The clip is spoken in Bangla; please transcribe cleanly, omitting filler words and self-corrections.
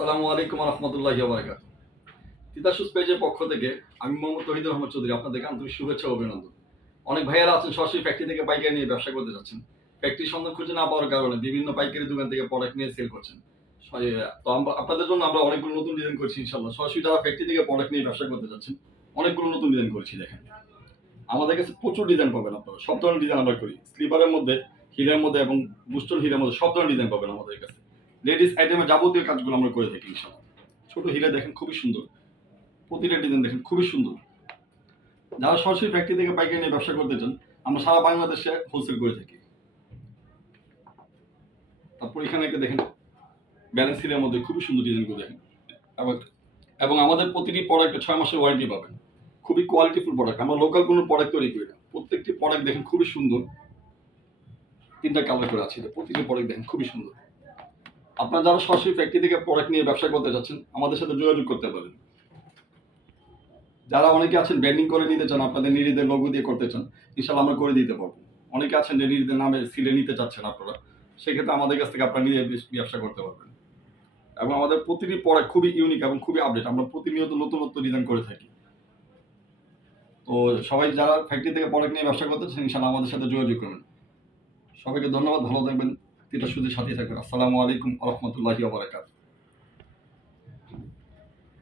আসসালামু আলাইকুম ওয়া রাহমাতুল্লাহি ওয়া বারাকাতুহু। তিতাস শুজ পেজের পক্ষ থেকে আমি মোহাম্মদ তৌহিদুর রহমান চৌধুরী আপনাদেরকে আন্তরিক শুভেচ্ছা ও অভিনন্দন। অনেক ভাইয়ারা আছেন সরাসরি ফ্যাক্টরি থেকে পাইকারি নিয়ে ব্যবসা করতে যাচ্ছেন। ফ্যাক্টরির সন্ধান খুঁজে না পাওয়ার কারণে বিভিন্ন পাইকারি দোকান থেকে প্রোডাক্ট নিয়ে সেল করছেন। তো আপনাদের জন্য আমরা অনেকগুলো নতুন ডিজাইন করেছি ইনশাআল্লাহ। সরাসরি যারা ফ্যাক্টরি থেকে প্রোডাক্ট নিয়ে ব্যবসা করতে যাচ্ছেন, অনেকগুলো নতুন ডিজাইন করেছি দেখেন। আমাদের কাছে প্রচুর ডিজাইন পাবেন আপনারা। সব ধরনের ডিজাইন আমরা করি। স্লিপারের মধ্যে, হিলের মধ্যে এবং বুস্টন হিলের মধ্যে সব ধরনের ডিজাইন পাবেন আমাদের কাছে। লেডিস আইটেমের যাবতীয় কাজগুলো আমরা করে থাকি ইনশাআল্লাহ। ছোট হিলে দেখেন খুবই সুন্দর। প্রতিটা ডিজাইন দেখেন খুবই সুন্দর। যারা সরাসরি ফ্যাক্টরি থেকে পাইকারি নিয়ে ব্যবসা করতে চান, আমরা সারা বাংলাদেশে হোলসেল করে থাকি। তারপর এখানে একটা দেখেন ব্যালেন্স হিলের মধ্যে খুবই সুন্দর ডিজাইনগুলো দেখেন। এবং এবং আমাদের প্রতিটি প্রোডাক্টে 6 মাসের ওয়ারেন্টি পাবেন। খুবই কোয়ালিটিফুল প্রোডাক্ট। আমরা লোকাল কোনো প্রোডাক্ট তৈরি করি না। প্রত্যেকটি প্রোডাক্ট দেখেন খুবই সুন্দর। ৩ টা কালার করে আছে। প্রতিটি প্রোডাক্ট দেখেন খুবই সুন্দর। আপনারা যারা সরাসরি ফ্যাক্টরি থেকে প্রোডাক্ট নিয়ে ব্যবসা করতে যাচ্ছেন, আমাদের সাথে যোগাযোগ করতে পারেন। যারা অনেকে আছেন ব্র্যান্ডিং করে নিতে চান, আপনাদের নিজেদের লোগো দিয়ে করতে চান, ইনশাআল্লাহ আমরা করে দিতে পারবো। অনেকে আছেন যে নিজেদের নামে সিলে নিতে চাচ্ছেন আপনারা, সেক্ষেত্রে আমাদের কাছ থেকে আপনারা নিজে ব্যবসা করতে পারবেন। এবং আমাদের প্রতিটি প্রোডাক্ট খুবই ইউনিক এবং খুবই আপডেট। আমরা প্রতিনিয়ত নতুনত্ব ডিজাইন করে থাকি। তো সবাই যারা ফ্যাক্টরি থেকে প্রোডাক্ট নিয়ে ব্যবসা করতে চান, ইনশাআল্লাহ আমাদের সাথে যোগাযোগ করবেন। সবাইকে ধন্যবাদ। ভালো থাকবেন। তিতাস শুজের সাথেই থাকবেন। আসসালামু আলাইকুম ওয়া রাহমাতুল্লাহি ওয়া বারাকাতুহু।